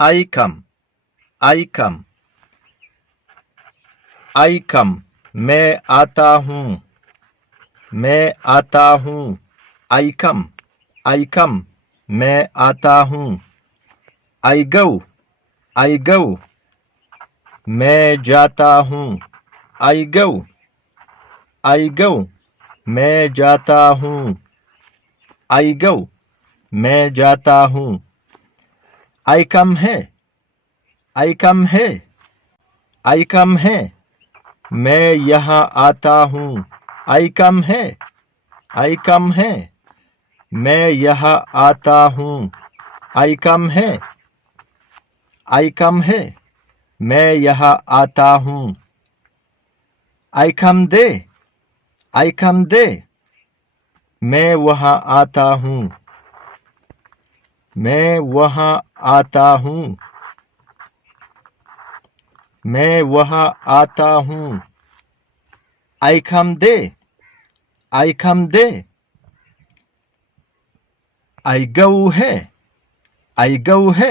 I come, I come, I come, मैं आता हूँ, मैं आता हूँ। I come, I come, मैं आता हूँ। I go, I go, मैं जाता हूँ। I go, I go, मैं जाता हूँ। I go, मैं जाता हूँ। I come है, I come है, I come है, मैं यहाँ आता हूँ। I come है, I come है, मैं यहाँ आता हूँ। I come है, I come है, मैं यहाँ आता हूँ। I come there, I come there, मैं वहाँ आता हूँ। मैं वहाँ आता हूँ। मैं वहाँ आता हूँ। I come there, I come there, I go है, I go है,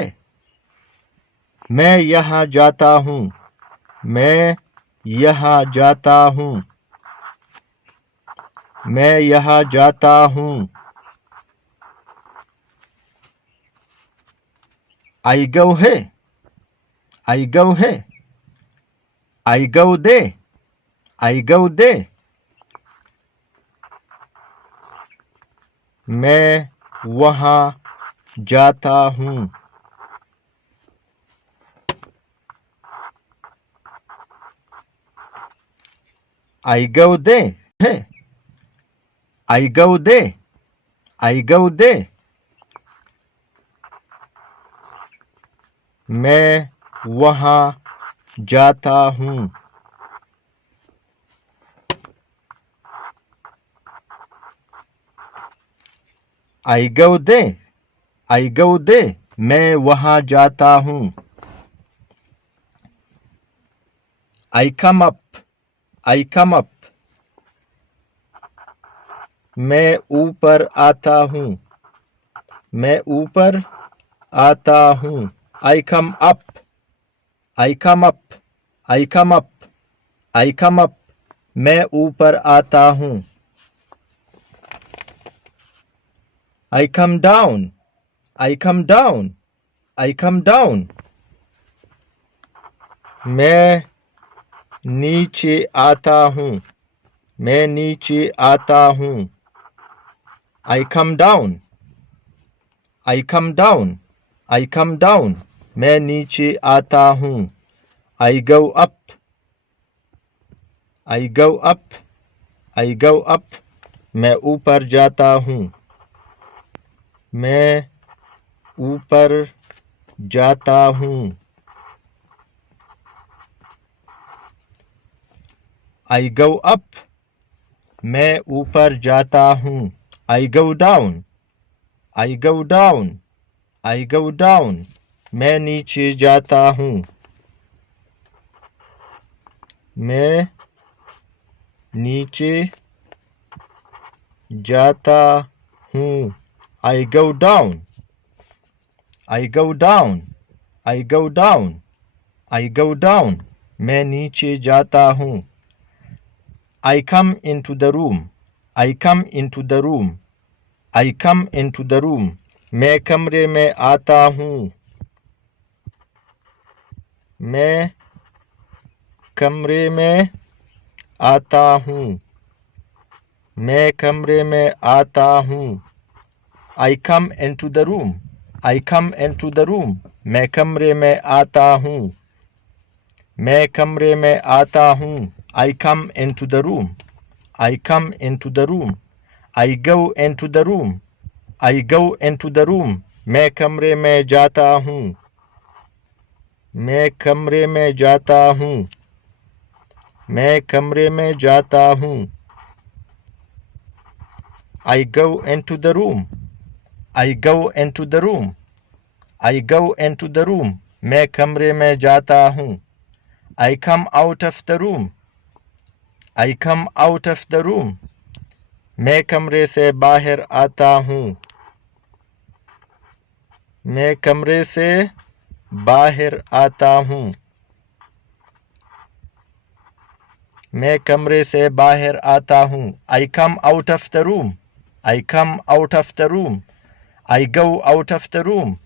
मैं यहाँ जाता हूँ। मैं यहाँ जाता हूँ। मैं यहाँ जाता हूँ। I go है, I go है, I go there, I go there, मैं वहाँ जाता हूँ। I go there है, I go there, I go there, मैं वहाँ जाता हूँ। I go there, I go there, मैं वहाँ जाता हूँ। I come up, I come up, मैं ऊपर आता हूँ। मैं ऊपर आता हूँ। I come up, I come up, I come up, I come up, मैं ऊपर आता हूँ। I come down, I come down, I come down, मैं नीचे आता हूँ। मैं नीचे आता हूँ। I come down, I come down, I come down, मैं नीचे आता हूँ। I go up, I go up, I go up, मैं ऊपर जाता हूँ। मैं ऊपर जाता हूँ। I go up, मैं ऊपर जाता हूँ। I go down, I go down, I go down, मैं नीचे जाता हूँ। मैं नीचे जाता हूँ। I go down, I go down, I go down, I go down, मैं नीचे जाता हूँ। I come into the room, I come into the room, I come into the room, मैं कमरे में आता हूँ। मैं कमरे में आता हूँ। मैं कमरे में आता हूँ। I come into the room, I come into the room, मैं कमरे में आता हूँ। मैं कमरे में आता हूँ। I come into the room, I come into the room, I go into the room, I go into the room, मैं कमरे में जाता हूँ। मैं कमरे में जाता हूँ। मैं कमरे में जाता हूँ। I go into the room, I go into the room, I go into the room, मैं कमरे में जाता हूँ। I come out of the room, I come out of the room, मैं कमरे से बाहर आता हूँ। मैं कमरे से बाहर आता हूँ। मैं कमरे से बाहर आता हूँ। I come out of the room. I come out of the room. I go out of the room.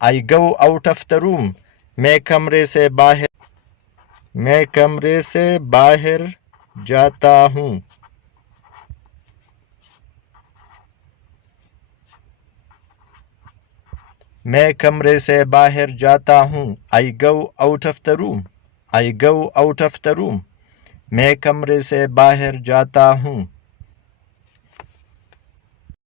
I go out of the room. मैं कमरे से बाहर जाता हूँ। मैं कमरे से बाहर जाता हूँ। I go out of the room. I go out of the room. मैं कमरे से बाहर जाता हूँ।